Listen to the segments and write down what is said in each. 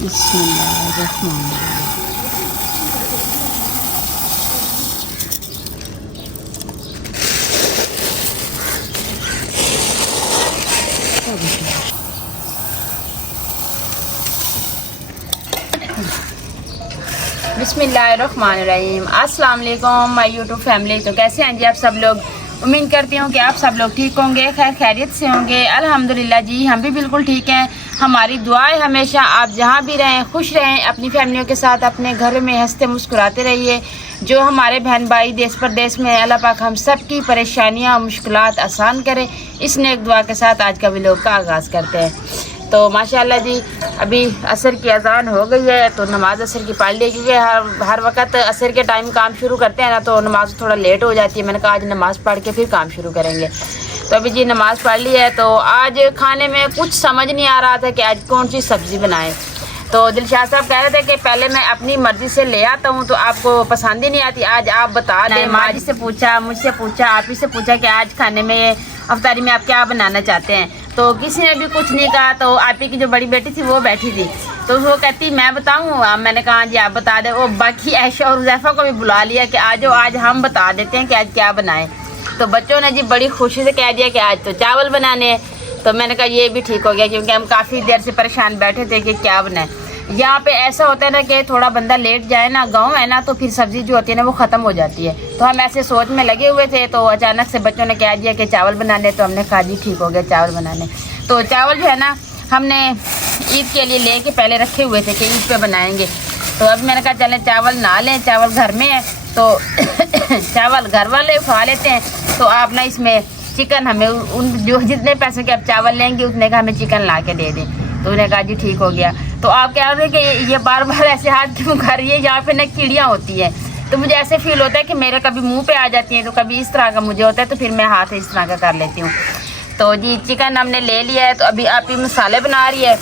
बिस्मिल्लाहिर्रहमानिर्रहीम। अस्सलाम वालेकुम माय यूट्यूब फैमिली। तो कैसे हैं जी आप सब लोग? उम्मीद करती हूँ कि आप सब लोग ठीक होंगे, खैर खैरियत से होंगे। अल्हम्दुलिल्लाह जी हम भी बिल्कुल ठीक हैं। हमारी दुआ है हमेशा आप जहाँ भी रहें खुश रहें, अपनी फैमिलियों के साथ अपने घर में हंसते मुस्कुराते रहिए। जो हमारे बहन भाई देश प्रदेश में, अल्लाह पाक हम सब की परेशानियाँ और मुश्किलात आसान करे। इस नेक दुआ के साथ आज का व्लॉग का आगाज़ करते हैं। तो माशाल्लाह जी अभी असर की अजान हो गई है, तो नमाज असर की पढ़ ली, क्योंकि हर वक्त असर के टाइम काम शुरू करते हैं ना, तो नमाज थोड़ा लेट हो जाती है। मैंने कहा आज नमाज़ पढ़ के फिर काम शुरू करेंगे। तो अभी जी नमाज़ पढ़ ली है। तो आज खाने में कुछ समझ नहीं आ रहा था कि आज कौन सी सब्ज़ी बनाएं। तो दिलशाद साहब कह रहे थे कि पहले मैं अपनी मर्ज़ी से ले आता हूँ तो आपको पसंद ही नहीं आती, आज आप बता दें। माँ जी से पूछा, मुझसे पूछा, आप ही से पूछा कि आज खाने में अफ्तारी में आप क्या बनाना चाहते हैं। तो किसी ने भी कुछ नहीं कहा। तो आप ही की जो बड़ी बेटी थी वो बैठी थी, तो वो कहती मैं बताऊँ। मैंने कहा जी आप बता दें। वो बाकी ऐशा और हुज़ैफा को भी बुला लिया कि आज हम बता देते हैं कि आज क्या बनाएं। तो बच्चों ने जी बड़ी खुशी से कह दिया कि आज तो चावल बनाने हैं। तो मैंने कहा ये भी ठीक हो गया, क्योंकि हम काफ़ी देर से परेशान बैठे थे कि क्या बनाए। यहाँ पे ऐसा होता है ना कि थोड़ा बंदा लेट जाए ना, गांव है ना, तो फिर सब्ज़ी जो होती है ना वो ख़त्म हो जाती है। तो हम ऐसे सोच में लगे हुए थे, तो अचानक से बच्चों ने कह दिया कि चावल बनाने। तो हमने कहा जी ठीक हो गया चावल बनाने। तो चावल जो है ना हमने ईद के लिए लेके पहले रखे हुए थे कि ईद पे बनाएंगे। तो अब मैंने कहा चलें चावल ना लें, चावल घर में है तो चावल घर वाले उठा लेते हैं। तो आप ना इसमें चिकन हमें उन जो जितने पैसे के आप चावल लेंगे उतने का हमें चिकन ला के दे दें। तो उन्हें कहा जी ठीक हो गया। तो आप कह रहे हैं कि ये बार बार ऐसे हाथ क्यों कर रही है, यहाँ पे ना कीड़ियाँ होती हैं। तो मुझे ऐसे फील होता है कि मेरे कभी मुंह पे आ जाती हैं, तो कभी इस तरह का मुझे होता है, तो फिर मैं हाथ इस तरह का कर लेती हूँ। तो जी चिकन हमने ले लिया है। तो अभी आप ही मसाले बना रही है।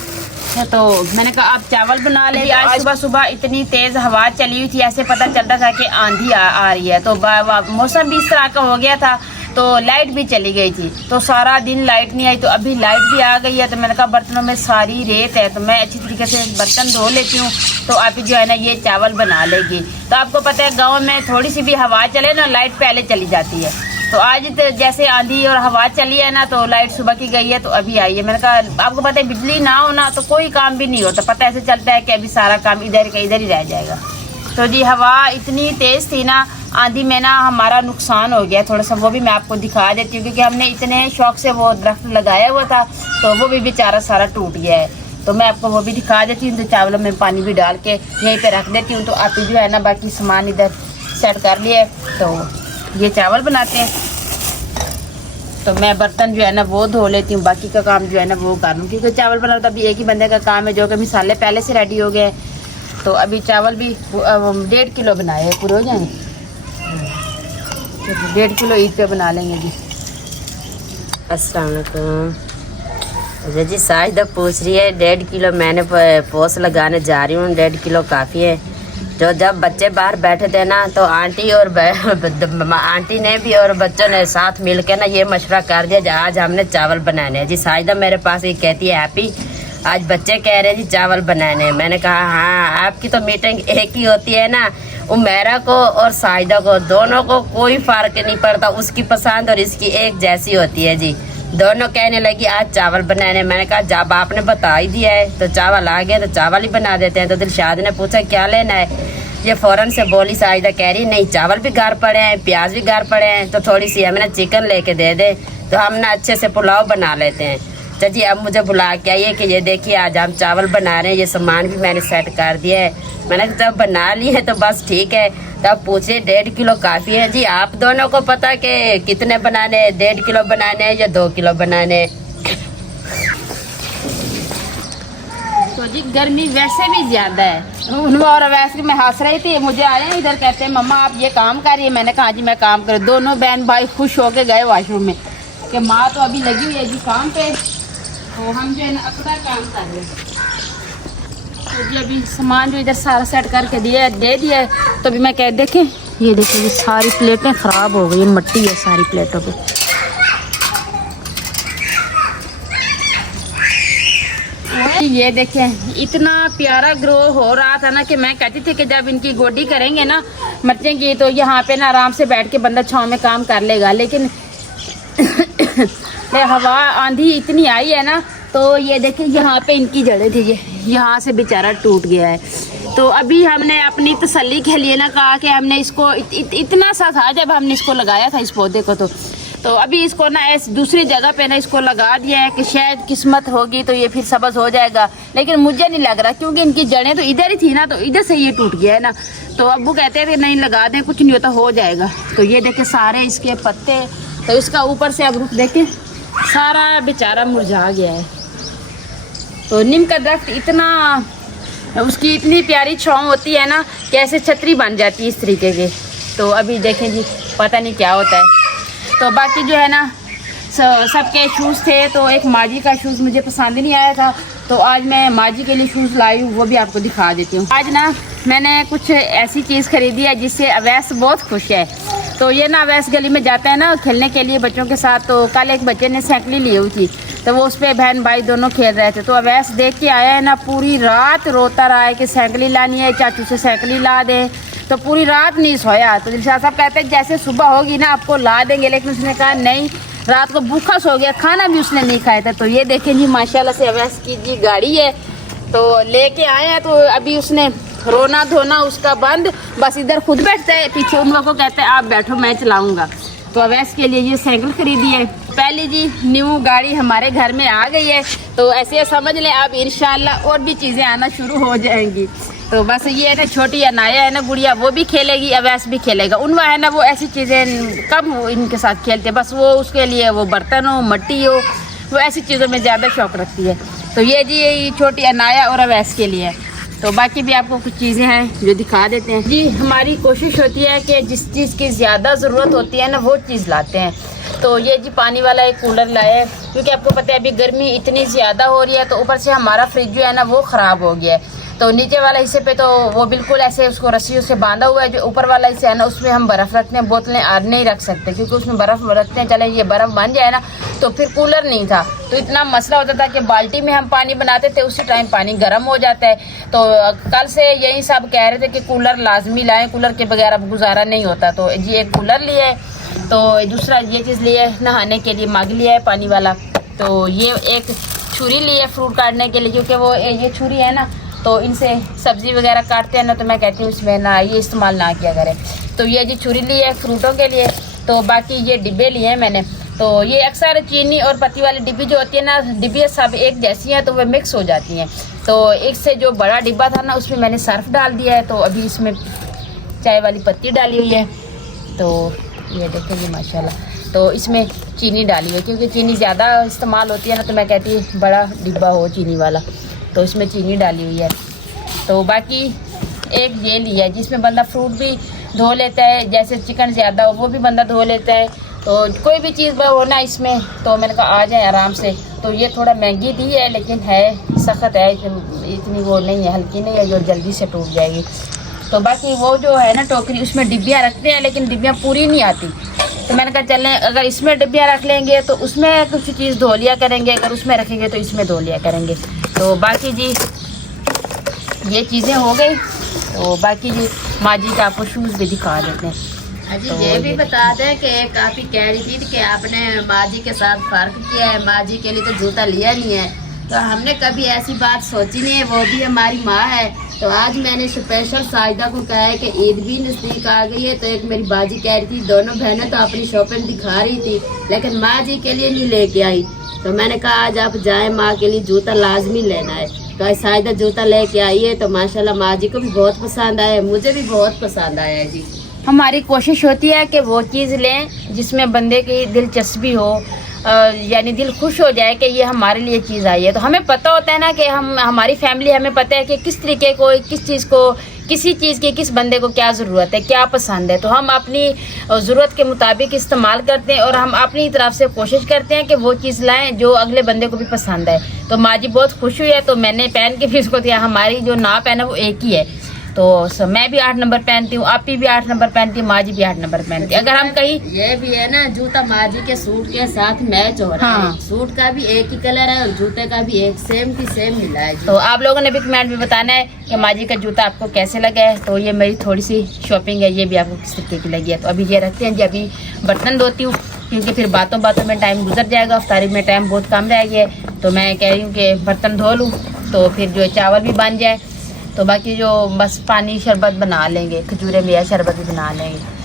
तो मैंने कहा आप चावल बना ले। आज सुबह सुबह इतनी तेज़ हवा चली हुई थी, ऐसे पता चलता था कि आंधी आ रही है। तो मौसम भी इस तरह का हो गया था, तो लाइट भी चली गई थी। तो सारा दिन लाइट नहीं आई, तो अभी लाइट भी आ गई है। तो मैंने कहा बर्तनों में सारी रेत है, तो मैं अच्छी तरीके से बर्तन धो लेती हूँ। तो आप जो है ना ये चावल बना लेगी। तो आपको पता है गाँव में थोड़ी सी भी हवा चले ना लाइट पहले चली जाती है। तो आज तो जैसे आंधी और हवा चली है ना, तो लाइट सुबह की गई है तो अभी आई है। मैंने कहा आपको पता है बिजली ना हो ना तो कोई काम भी नहीं होता, पता ऐसे चलता है कि अभी सारा काम इधर का इधर ही रह जाएगा। तो जी हवा इतनी तेज़ थी ना, आंधी में ना हमारा नुकसान हो गया थोड़ा सा, वो भी मैं आपको दिखा देती हूँ, क्योंकि हमने इतने शौक से वो दरख्त लगाया हुआ था, तो वो भी बेचारा सारा टूट गया है। तो मैं आपको वो भी दिखा देती हूँ। तो चावलों में पानी भी डाल के यहीं पे रख देती हूँ। तो आप जो है ना बाकी सामान इधर सेट कर लिए, तो ये चावल बनाते हैं। तो मैं बर्तन जो है ना वो धो लेती हूँ, बाकी का काम जो है ना वो कर लूँ, क्योंकि चावल बनाना तो अभी एक ही बंदे का काम है, जो कि मसाले पहले से रेडी हो गए। तो अभी चावल भी 1.5 किलो बनाए हैं, पूरे हो जाएंगे। 1.5 किलो ईद पे बना लेंगे जी। अस्सलाम वालेकुम। अच्छा जी साजिदा पूछ रही है 1.5 किलो मैंने पोस लगाने जा रही हूँ, 1.5 किलो काफ़ी है। जो जब बच्चे बाहर बैठे थे ना, तो आंटी और आंटी ने भी और बच्चों ने साथ मिल के ना ये मशवरा कर दिया आज हमने चावल बनाने हैं जी। साजिदा मेरे पास ये कहती है हैप्पी आज बच्चे कह रहे हैं जी चावल बनाने हैं। मैंने कहा हाँ आपकी तो मीटिंग एक ही होती है ना, उमेरा को और साजिदा को दोनों को कोई फ़र्क नहीं पड़ता, उसकी पसंद और इसकी एक जैसी होती है जी। दोनों कहने लगी आज चावल बनाने। मैंने कहा जब आपने बता ही दिया है तो चावल आ गया तो चावल ही बना देते हैं। तो दिलशाद ने पूछा क्या लेना है, ये फ़ौरन से बोली साजिदा कह रही नहीं चावल भी घर पड़े हैं, प्याज भी घर पड़े हैं, तो थोड़ी सी हमें चिकन लेके दे दे तो हम ना अच्छे से पुलाव बना लेते हैं। जी अब मुझे बुला के आइए कि ये देखिए आज हम चावल बना रहे हैं, ये सामान भी मैंने सेट कर दिया है। मैंने जब बना ली है तो बस ठीक है। तब पूछे 1.5 किलो काफ़ी है जी। आप दोनों को पता कि कितने बनाने, 1.5 किलो बनाने हैं या 2 किलो बनाने। तो जी गर्मी वैसे भी ज़्यादा है, और वैसे मैं हंस रही थी, मुझे आए इधर कहते हैं मम्मा आप ये काम कर रही है। मैंने कहा जी मैं काम कर। दोनों बहन भाई खुश होके गए वॉशरूम में कि माँ तो अभी लगी हुई है जी काम पे, तो हम जो है ना अपना काम कर रहे हैं। तो जी अभी सामान जो इधर सारा सेट करके दे दिया। तो अभी मैं कह देखें ये देखिए ये सारी प्लेटें ख़राब हो गई, मट्टी है सारी प्लेटों पे। ये देखें इतना प्यारा ग्रो हो रहा था ना कि मैं कहती थी कि जब इनकी गोडी करेंगे ना मिर्चें की तो यहाँ पे ना आराम से बैठ के बंदा छाँव में काम कर लेगा, लेकिन हवा आंधी इतनी आई है ना तो ये देखें यहाँ पे इनकी जड़ें थी, ये यहाँ से बेचारा टूट गया है। तो अभी हमने अपनी तसल्ली के लिए ना कहा कि हमने इसको इतना सा था जब हमने इसको लगाया था इस पौधे को, तो अभी इसको ना ऐसे दूसरी जगह पे ना इसको लगा दिया है कि शायद किस्मत होगी तो ये फिर सबज हो जाएगा, लेकिन मुझे नहीं लग रहा क्योंकि इनकी जड़ें तो इधर ही थी ना, तो इधर से ये टूट गया है ना। तो अब वो कहते हैं कि नहीं लगा दें, कुछ नहीं होता, हो जाएगा। तो ये देखें सारे इसके पत्ते, तो इसका ऊपर से अब रुख देखें सारा बेचारा मुरझा गया है। तो नीम का दरख्त इतना, उसकी इतनी प्यारी छाँव होती है ना कि ऐसे छतरी बन जाती है इस तरीके के। तो अभी देखें जी पता नहीं क्या होता है। तो बाकी जो है ना सबके शूज़ थे, तो एक माजी का शूज़ मुझे पसंद नहीं आया था, तो आज मैं माजी के लिए शूज़ लाई हूँ, वो भी आपको दिखा देती हूँ। आज ना मैंने कुछ ऐसी चीज़ खरीदी है जिससे अवैस बहुत खुश है। तो ये ना अवैस गली में जाता है ना खेलने के लिए बच्चों के साथ, तो कल एक बच्चे ने साइकिल ली हुई थी, तो वो उस पर बहन भाई दोनों खेल रहे थे। तो अवैस देख के आया है ना, पूरी रात रोता रहा है कि साइकिल लानी है, चाचू से साइकिल ला दे। तो पूरी रात नहीं सोया। तो दिलशाद साहब कहते हैं जैसे सुबह होगी ना आपको ला देंगे, लेकिन उसने कहा नहीं, रात को भूखा सो गया, खाना भी उसने नहीं खाया था। तो ये देखें जी माशाल्लाह से अवैस की जी गाड़ी है, तो लेके आए हैं। तो अभी उसने रोना धोना उसका बंद, बस इधर खुद बैठता है, पीछे उन लोगों को कहते हैं आप बैठो मैं चलाऊंगा। तो अवैस के लिए ये साइकिल खरीदी है। पहली जी न्यू गाड़ी हमारे घर में आ गई है, तो ऐसे समझ लें अब इंशाल्लाह और भी चीज़ें आना शुरू हो जाएंगी। तो बस ये है ना छोटी अनाया है ना गुड़िया, वो भी खेलेगी, अवैस भी खेलेगा। उनवा है ना वो ऐसी चीज़ें कम इनके साथ खेलते, बस वो उसके लिए वो बर्तन हो मट्टी हो, वो ऐसी चीज़ों में ज़्यादा शौक़ रखती है। तो ये जी ये छोटी अनाया और अवैस के लिए। तो बाकी भी आपको कुछ चीज़ें हैं जो दिखा देते हैं जी। हमारी कोशिश होती है कि जिस चीज़ की ज़्यादा ज़रूरत होती है ना वो चीज़ लाते हैं। तो ये जी पानी वाला एक कूलर लाया है, क्योंकि आपको पता है अभी गर्मी इतनी ज़्यादा हो रही है, तो ऊपर से हमारा फ्रिज जो है ना वो ख़राब हो गया है। तो नीचे वाला हिस्से पे तो वो बिल्कुल ऐसे उसको रस्सियों से बांधा हुआ है, जो ऊपर वाला हिस्सा है ना उसमें हम बर्फ़ रखते हैं, बोतलें आर नहीं रख सकते क्योंकि उसमें बर्फ़ रखते हैं, चले ये बर्फ़ बन जाए ना तो फिर कूलर नहीं था। तो इतना मसला होता था कि बाल्टी में हम पानी बनाते थे, उसी टाइम पानी गर्म हो जाता है। तो कल से यही सब कह रहे थे कि कूलर लाजमी लाएँ, कूलर के बगैर अब गुजारा नहीं होता। तो जी एक कूलर लिया है, तो दूसरा ये चीज़ लिया है नहाने के लिए, मग लिया है पानी वाला। तो ये एक छुरी ली है फ्रूट काटने के लिए, क्योंकि वो ये छुरी है ना तो इनसे सब्ज़ी वगैरह काटते हैं ना, तो मैं कहती हूँ इसमें ना ये इस्तेमाल ना किया करें। तो ये जी छुरी ली है फ्रूटों के लिए। तो बाकी ये डिब्बे लिए हैं मैंने, तो ये अक्सर चीनी और पत्ती वाली डिब्बी जो होती है ना, डिब्बी सब एक जैसी हैं तो वह मिक्स हो जाती हैं। तो एक से जो बड़ा डिब्बा था ना उसमें मैंने सर्फ डाल दिया है, तो अभी इसमें चाय वाली पत्ती डाली हुई है। तो ये देखेंगे माशाल्लाह, तो इसमें चीनी डाली है, क्योंकि चीनी ज़्यादा इस्तेमाल होती है ना, तो मैं कहती हूँ बड़ा डिब्बा हो चीनी वाला, तो इसमें चीनी डाली हुई है। तो बाकी एक ये लिया है जिसमें बंदा फ्रूट भी धो लेता है, जैसे चिकन ज़्यादा हो वो भी बंदा धो लेता है। तो कोई भी चीज़ हो ना इसमें, तो मैंने कहा आ जाए आराम से। तो ये थोड़ा महंगी दी है, लेकिन है सख्त है, इतनी वो नहीं है, हल्की नहीं है जो जल्दी से टूट जाएगी। तो बाकी वो जो है ना टोकरी, उसमें डिब्बियाँ रखते हैं, लेकिन डिब्बियाँ पूरी नहीं आती। तो मैंने कहा चलें अगर इसमें डिब्बियाँ रख लेंगे तो उसमें कुछ चीज़ धो लिया करेंगे, अगर उसमें रखेंगे तो इसमें धो लिया करेंगे। तो बाकी जी ये चीज़ें हो गई। तो बाकी जी माजी का आपको शूज़ भी दिखा देते हैं। अजी ये भी बता दें कि काफ़ी कह रही थी कि आपने माजी के साथ फ़र्क किया है, माजी के लिए तो जूता लिया नहीं है। तो हमने कभी ऐसी बात सोची नहीं है, वो भी हमारी माँ है। तो आज मैंने स्पेशल साजिदा को कहा है कि ईद भी नज़दीक आ गई है, तो एक मेरी बाजी कह रही थी, दोनों बहनें तो अपनी शॉपिंग दिखा रही थी लेकिन माँ जी के लिए नहीं लेके आई। तो मैंने कहा आज आप जाएं, माँ के लिए जूता लाजमी लेना है। तो आज साजिदा जूता लेके आई है, तो माशाल्लाह माँ जी को भी बहुत पसंद आया है, मुझे भी बहुत पसंद आया है जी। हमारी कोशिश होती है कि वो चीज़ लें जिसमें बंदे की दिलचस्पी हो, यानी दिल खुश हो जाए कि ये हमारे लिए चीज़ आई है। तो हमें पता होता है ना कि हमारी फैमिली, हमें पता है कि किस तरीके को, किस चीज़ को, किसी चीज़ की किस बंदे को क्या ज़रूरत है, क्या पसंद है। तो हम अपनी ज़रूरत के मुताबिक इस्तेमाल करते हैं और हम अपनी तरफ से कोशिश करते हैं कि वो चीज़ लाएं जो अगले बंदे को भी पसंद है। तो माँ जी बहुत खुश हुई है, तो मैंने पहन के भी उसको दिया। हमारी जो नाप है ना वो एक ही है, तो मैं भी 8 नंबर पहनती हूँ, आप भी 8 नंबर पहनती हूँ, माँ जी भी 8 नंबर पहनती है। अगर हम कहीं ये भी है ना, जूता माँ जी के सूट के साथ मैच हो रहा हाँ। है, सूट का भी एक ही कलर है और जूते का भी एक सेम की सेम मिला है जी। तो आप लोगों ने भी कमेंट में बताना है कि माँ जी का जूता आपको कैसे लगा है। तो ये मेरी थोड़ी सी शॉपिंग है, ये भी आपको किस तरीके की लगी है। तो अभी ये रखते हैं जी, अभी बर्तन धोती हूँ क्योंकि फिर बातों बातों में टाइम गुजर जाएगा, अफ्तारी में टाइम बहुत कम रह गया है। तो मैं कह रही हूँ कि बर्तन धो लूँ तो फिर जो चावल भी बन जाए, तो बाकी जो बस पानी शरबत बना लेंगे, खजूरे में या शरबत भी बना लेंगे।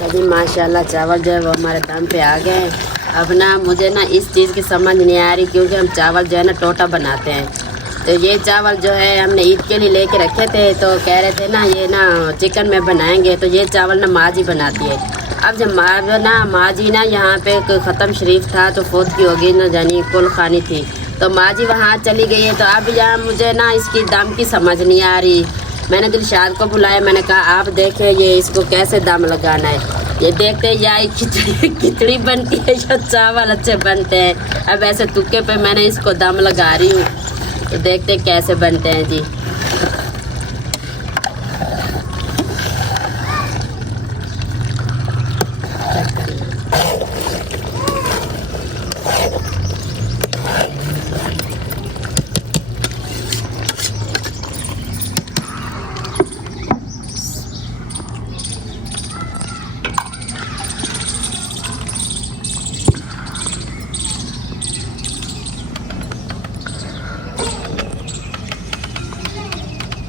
अभी माशाल्लाह चावल जो है वो हमारे दम पे आ गए हैं। अब ना मुझे ना इस चीज़ की समझ नहीं आ रही, क्योंकि हम चावल जो है ना टोटा बनाते हैं। तो ये चावल जो है हमने ईद के लिए लेके रखे थे, तो कह रहे थे ना ये ना चिकन में बनाएंगे, तो ये चावल ना माँ जी बनाती है। अब जब माँ जी ना यहाँ पे ख़त्म शरीफ था तो फोत की होगी ना, जानी कुल खानी थी, तो माँ जी वहाँ चली गई है। तो अब यहाँ मुझे ना इसकी दम की समझ नहीं आ रही। मैंने दिलशाद को बुलाया, मैंने कहा आप देखें ये इसको कैसे दम लगाना है। ये देखते हैं या खिचड़ी बनती है या चावल अच्छे बनते हैं। अब ऐसे तुक्के पे मैंने इसको दम लगा रही हूँ, तो देखते हैं कैसे बनते हैं जी।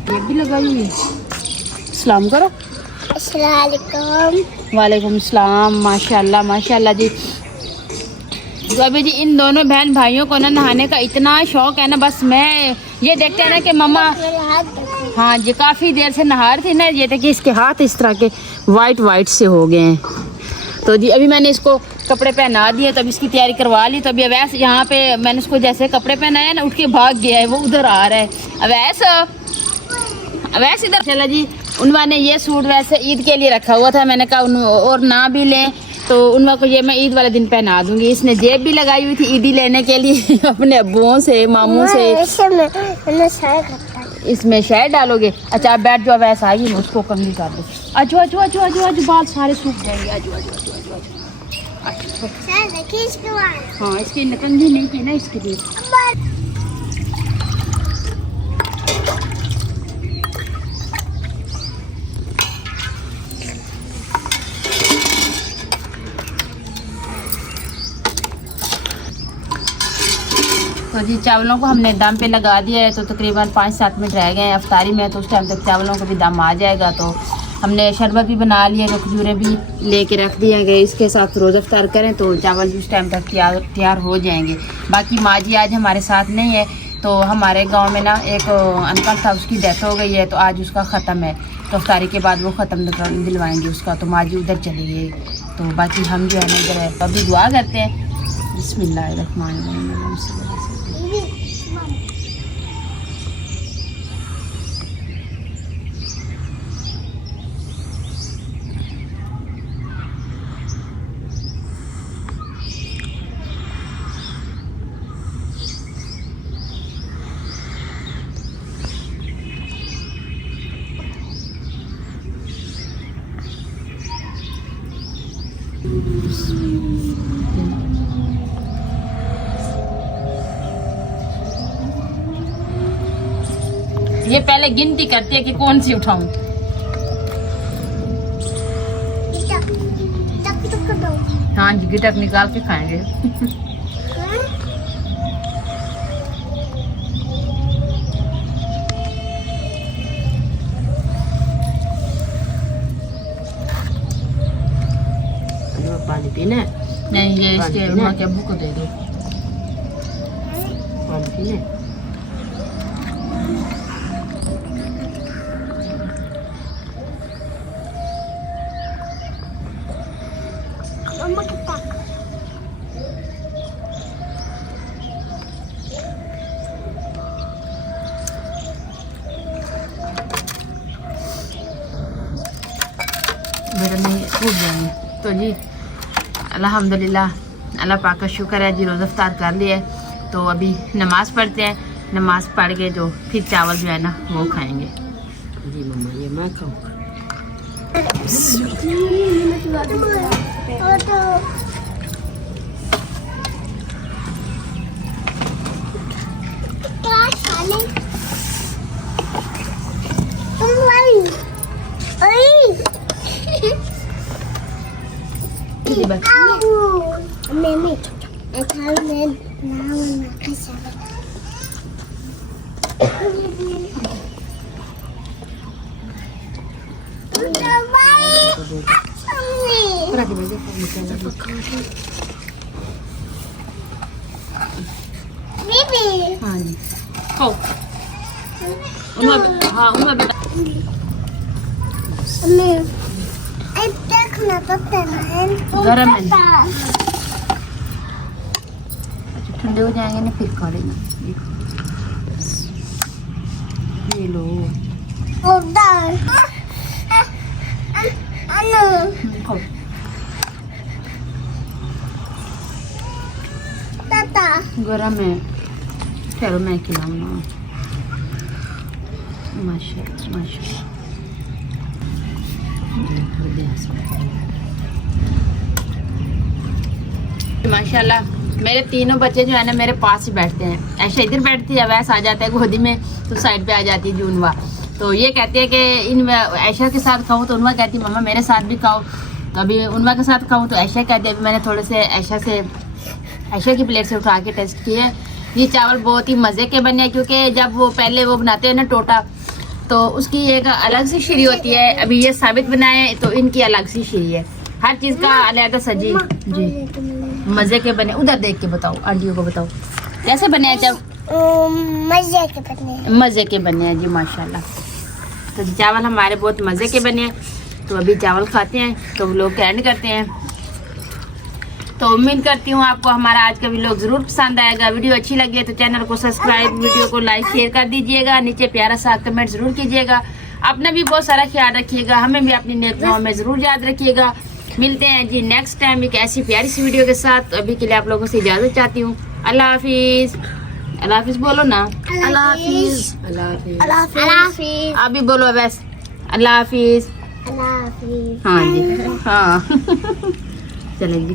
ये भी लगाई है। सलाम करो। अस्सलामुअलैकुम। वालेकुम सलाम। माशाल्लाह माशाल्लाह जी। तो अभी जी इन दोनों बहन भाइयों को ना नहाने का इतना शौक है ना, बस मैं ये देखते हैं ना कि मम्मा, हाँ जी काफ़ी देर से नहा रही थी ना, ये देखिए इसके हाथ इस तरह के वाइट से हो गए हैं। तो जी अभी मैंने इसको कपड़े पहना दिए, तो अभी इसकी तैयारी करवा ली। तो अभी अवैस यहाँ पे मैंने उसको जैसे कपड़े पहनाए ना, उठ के भाग गया है, वो उधर आ रहा है। अवैस इधर चला जी। उनवा ने ये सूट वैसे ईद के लिए रखा हुआ था, मैंने कहा और ना भी लें तो उनवा को ये मैं ईद वाले दिन पहना दूंगी। इसने जेब भी लगाई हुई थी ईदी लेने के लिए अपने अब्बुओं से मामू से। इसमें शहद डालोगे? अच्छा आप बैठ जाओ, वैसा आइए मैं उसको कंघी कर दूँ। आजो आजो आजो आजो आजो, बाल सारे सूख जाएंगे। आजो आजो आजो आजो आजो। हाँ इसकी कंघी नहीं की ना, इसके लिए। तो जी चावलों को हमने दम पे लगा दिया है, तो तकरीबन 5-7 मिनट रह गए हैं अफ्तारी में, तो उस टाइम तक चावलों को भी दम आ जाएगा। तो हमने शरबत भी बना लिया, तो खजूरें भी लेके रख दिए गए, इसके साथ रोज़ अफ्तार करें तो चावल भी उस टाइम तक तैयार हो जाएंगे। बाकी माँ जी आज हमारे साथ नहीं है, तो हमारे गांव में ना एक अंकल था, उसकी डेथ हो गई है, तो आज उसका ख़त्म है, तो अफ्तारी के बाद वो ख़त्म दिलवाएंगे उसका, तो माँ जी उधर चली गई। तो बाकी हम जो है ना इधर है, तो अभी दुआ करते हैं। बिस्मिल्लाहिर्रहमानिर्रहीम। ये पहले गिनती करती है कि कौन सी उठाऊं। हाँ जी, गिटक निकाल के खाएंगे। पानी पीना है? नहीं, ये इसके माँ के अब्बू को दे दो। पानी पीना बेटा नहीं टूट जाएंगे। तो जी अल्हम्दुलिल्लाह, अल्लाह पाक का शुक्र है जी, रोज़ा अफ्तार कर लिया है। तो अभी नमाज़ पढ़ते हैं, नमाज़ पढ़ के जो फिर चावल जो है ना वो खाएंगे। जी मम्मा, ये मैं खाऊंगा। हाँ जी, खाओ। हाँ उमा बेटा, गरम है। अच्छा ठंडे हो जाएंगे ना फिर खा लेना। ये लो खाओ। गरम है, चलो मैं खिलाऊँ ना। माशाल्लाह माशाल्लाह। माशाल्लाह मेरे तीनों बच्चे जो है ना मेरे पास ही बैठते हैं। ऐशा इधर बैठती है, वैसे आ जाता है गोदी में, तो साइड पे आ जाती है जूनवा। तो ये कहते हैं कि इन ऐशा के साथ खाऊं, तो उनवा कहती है मम्मा मेरे साथ भी खाओ। तो अभी उनवा के साथ खाऊं तो ऐशा कहती है। अभी मैंने थोड़े से ऐशा की प्लेट से उठा के टेस्ट किए। ये चावल बहुत ही मज़े के बने, क्योंकि जब वो पहले वो बनाते हैं ना टोटा, तो उसकी एक अलग सी शीरी होती है। अभी ये साबित बनाए तो इनकी अलग सी शीरी है, हर चीज़ का अलग सजी जी। मज़े के बने, उधर देख के बताओ, आंटियों को बताओ कैसे बने हैं। जब मज़े के बने हैं जी माशाल्लाह। तो जी चावल हमारे बहुत मज़े के बने हैं। तो अभी चावल खाते हैं, तो व्लॉग का एंड करते हैं। तो उम्मीद करती हूँ आपको हमारा आज का व्लॉग ज़रूर पसंद आएगा। वीडियो अच्छी लगे तो चैनल को सब्सक्राइब, वीडियो को लाइक शेयर कर दीजिएगा, नीचे प्यारा सा कमेंट ज़रूर कीजिएगा। अपना भी बहुत सारा ख्याल रखिएगा, हमें भी अपनी नेक दुआओं में ज़रूर याद रखिएगा। मिलते हैं जी नेक्स्ट टाइम एक ऐसी प्यारी सी वीडियो के साथ। अभी के लिए आप लोगों से इजाज़त चाहती हूँ। अल्लाह हाफिज़। अल्लाह हाफिज़ बोलो ना। अल्लाह हाफिज़। अल्लाह हाफिज़। अल्लाह हाफिज़। आप भी बोलो बस, अल्लाह हाफिज़। अल्लाह हाफिज़। हाँ जी हाँ चलेंगे।